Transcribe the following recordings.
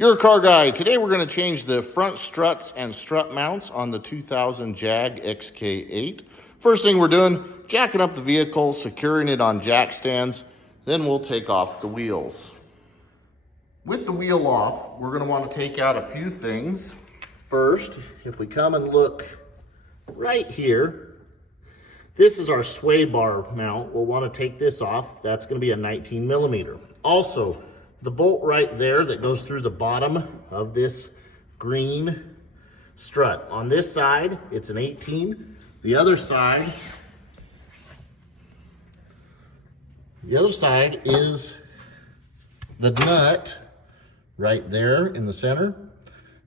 You're a car guy. Today we're going to change the front struts and strut mounts on the 2000 Jag XK8. First thing we're doing, jacking up the vehicle, securing it on jack stands, then we'll take off the wheels. With the wheel off, we're going to want to take out a few things. First, if we come and look right here, this is our sway bar mount. We'll want to take this off. That's going to be a 19 millimeter. Also, the bolt right there that goes through the bottom of this green strut. On this side, it's an 18. The other side is the nut right there in the center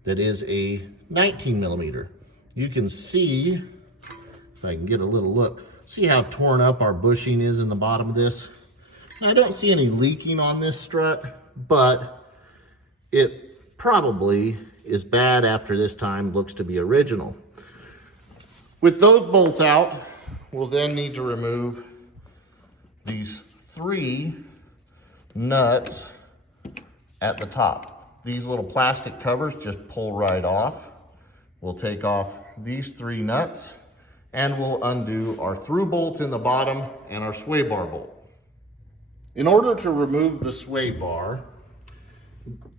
that is a 19 millimeter. You can see, if I can get a little look, see how torn up our bushing is in the bottom of this? I don't see any leaking on this strut, but it probably is bad after this time, looks to be original. With those bolts out, we'll then need to remove these 3 nuts at the top. These little plastic covers just pull right off. We'll take off these 3 nuts and we'll undo our through bolt in the bottom and our sway bar bolt. In order to remove the sway bar,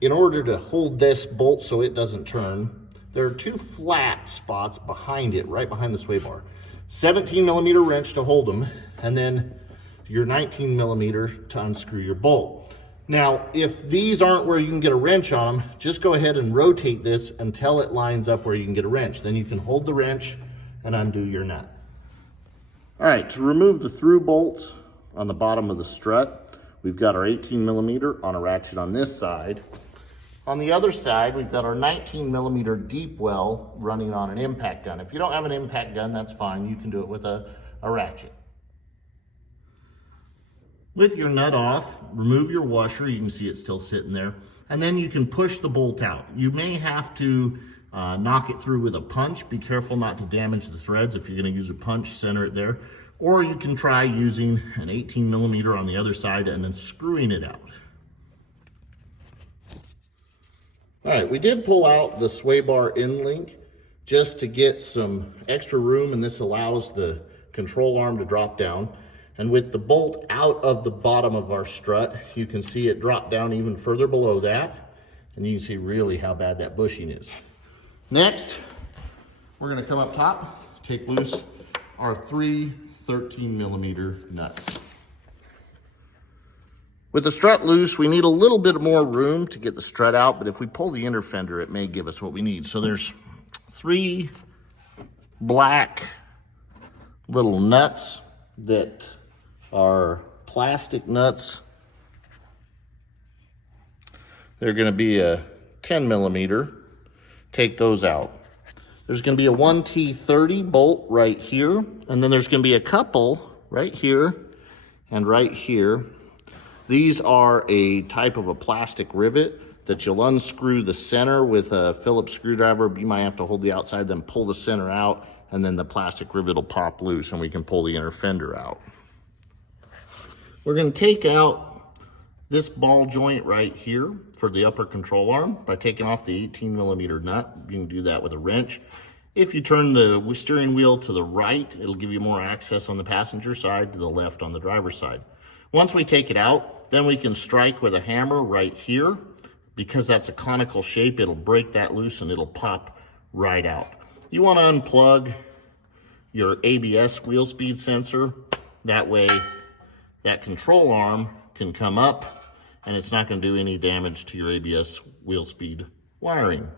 in order to hold this bolt so it doesn't turn, there are 2 flat spots behind it, right behind the sway bar. 17 millimeter wrench to hold them, and then your 19 millimeter to unscrew your bolt. Now, if these aren't where you can get a wrench on them, just go ahead and rotate this until it lines up where you can get a wrench. Then you can hold the wrench and undo your nut. All right, to remove the through bolts on the bottom of the strut, we've got our 18 millimeter on a ratchet on this side. On the other side, we've got our 19 millimeter deep well running on an impact gun. If you don't have an impact gun, that's fine. You can do it with a ratchet. With your nut off, remove your washer. You can see it's still sitting there. And then you can push the bolt out. You may have to knock it through with a punch. Be careful not to damage the threads. If you're going to use a punch, center it there. Or you can try using an 18 millimeter on the other side and then screwing it out. All right, we did pull out the sway bar end link just to get some extra room, and this allows the control arm to drop down. And with the bolt out of the bottom of our strut, you can see it drop down even further below that, and you can see really how bad that bushing is. Next, we're gonna come up top, take loose our 3 13 millimeter nuts. With the strut loose, we need a little bit more room to get the strut out, but if we pull the inner fender, it may give us what we need. So there's 3 black little nuts that are plastic nuts. They're gonna be a 10 millimeter. Take those out. There's gonna be a 1T30 bolt right here, and then there's gonna be a couple right here and right here. These are a type of a plastic rivet that you'll unscrew the center with a Phillips screwdriver. You might have to hold the outside, then pull the center out, and then the plastic rivet will pop loose and we can pull the inner fender out. We're gonna take out this ball joint right here for the upper control arm by taking off the 18 millimeter nut. You can do that with a wrench. If you turn the steering wheel to the right, it'll give you more access on the passenger side, to the left on the driver's side. Once we take it out, then we can strike with a hammer right here. Because that's a conical shape, it'll break that loose and it'll pop right out. You want to unplug your ABS wheel speed sensor. That way that control arm can come up and it's not going to do any damage to your ABS wheel speed wiring.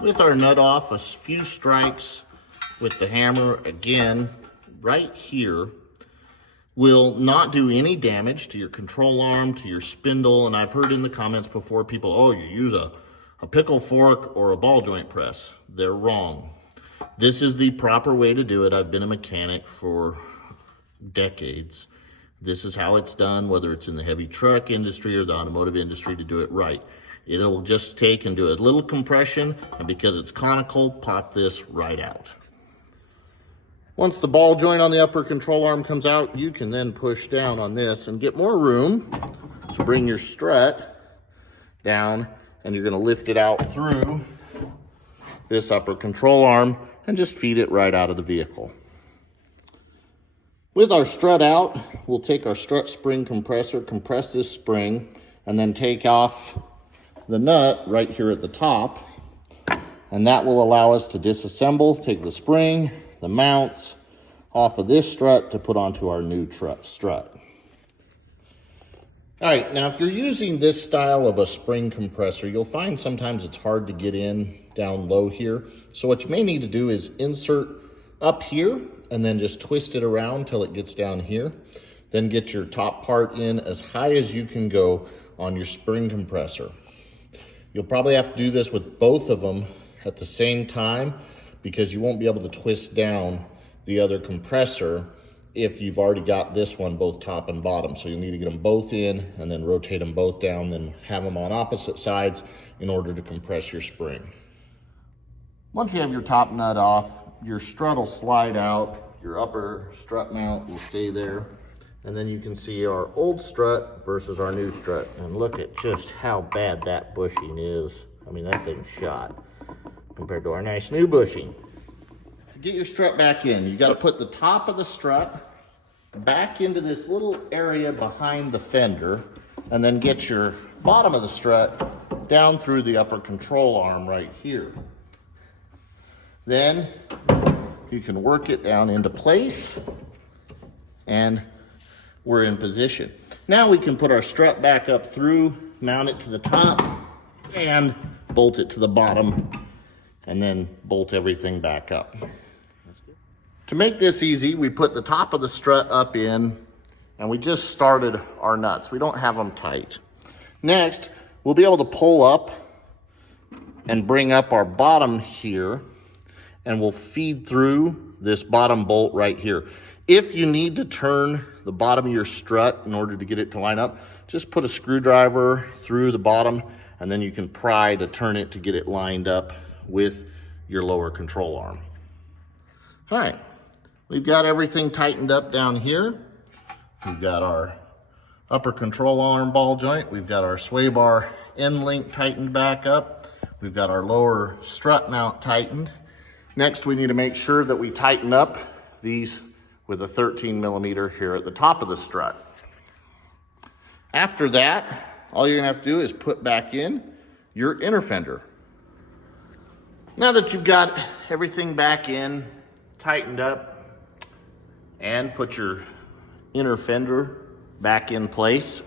With our nut off, a few strikes with the hammer again right here will not do any damage to your control arm, to your spindle. And I've heard in the comments before people, oh, you use a pickle fork or a ball joint press. They're wrong. This is the proper way to do it. I've been a mechanic for decades. This is how it's done, whether it's in the heavy truck industry or the automotive industry, to do it right. It'll just take and do a little compression, and because it's conical, pop this right out. Once the ball joint on the upper control arm comes out, you can then push down on this and get more room to bring your strut down, and you're gonna lift it out through this upper control arm and just feed it right out of the vehicle. With our strut out, we'll take our strut spring compressor, compress this spring, and then take off the nut right here at the top. And that will allow us to disassemble, take the spring, the mounts off of this strut to put onto our new strut. All right, now if you're using this style of a spring compressor, you'll find sometimes it's hard to get in down low here. So what you may need to do is insert up here and then just twist it around till it gets down here. Then get your top part in as high as you can go on your spring compressor. You'll probably have to do this with both of them at the same time because you won't be able to twist down the other compressor if you've already got this one both top and bottom. So you'll need to get them both in and then rotate them both down, then have them on opposite sides in order to compress your spring. Once you have your top nut off, your strut will slide out, your upper strut mount will stay there, and then you can see our old strut versus our new strut. And look at just how bad that bushing is. I mean, that thing's shot compared to our nice new bushing. To get your strut back in, you got to put the top of the strut back into this little area behind the fender, and then get your bottom of the strut down through the upper control arm right here. Then you can work it down into place, and we're in position. Now we can put our strut back up through, mount it to the top, and bolt it to the bottom, and then bolt everything back up. To make this easy, we put the top of the strut up in, and we just started our nuts. We don't have them tight. Next, we'll be able to pull up and bring up our bottom here, and we'll feed through this bottom bolt right here. If you need to turn the bottom of your strut in order to get it to line up, just put a screwdriver through the bottom, and then you can pry to turn it to get it lined up with your lower control arm. All right, we've got everything tightened up down here. We've got our upper control arm ball joint. We've got our sway bar end link tightened back up. We've got our lower strut mount tightened. Next, we need to make sure that we tighten up these with a 13 millimeter here at the top of the strut. After that, all you're gonna have to do is put back in your inner fender. Now that you've got everything back in, tightened up, and put your inner fender back in place,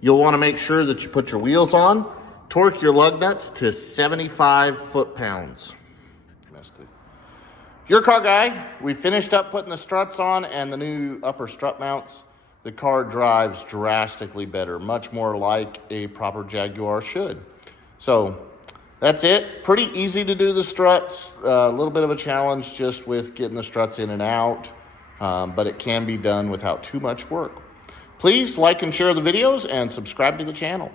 you'll wanna make sure that you put your wheels on, torque your lug nuts to 75 foot-pounds. Your car guy, we finished up putting the struts on and the new upper strut mounts. The car drives drastically better, much more like a proper Jaguar should. So that's it. Pretty easy to do the struts. A little bit of a challenge just with getting the struts in and out, but it can be done without too much work. Please like and share the videos and subscribe to the channel.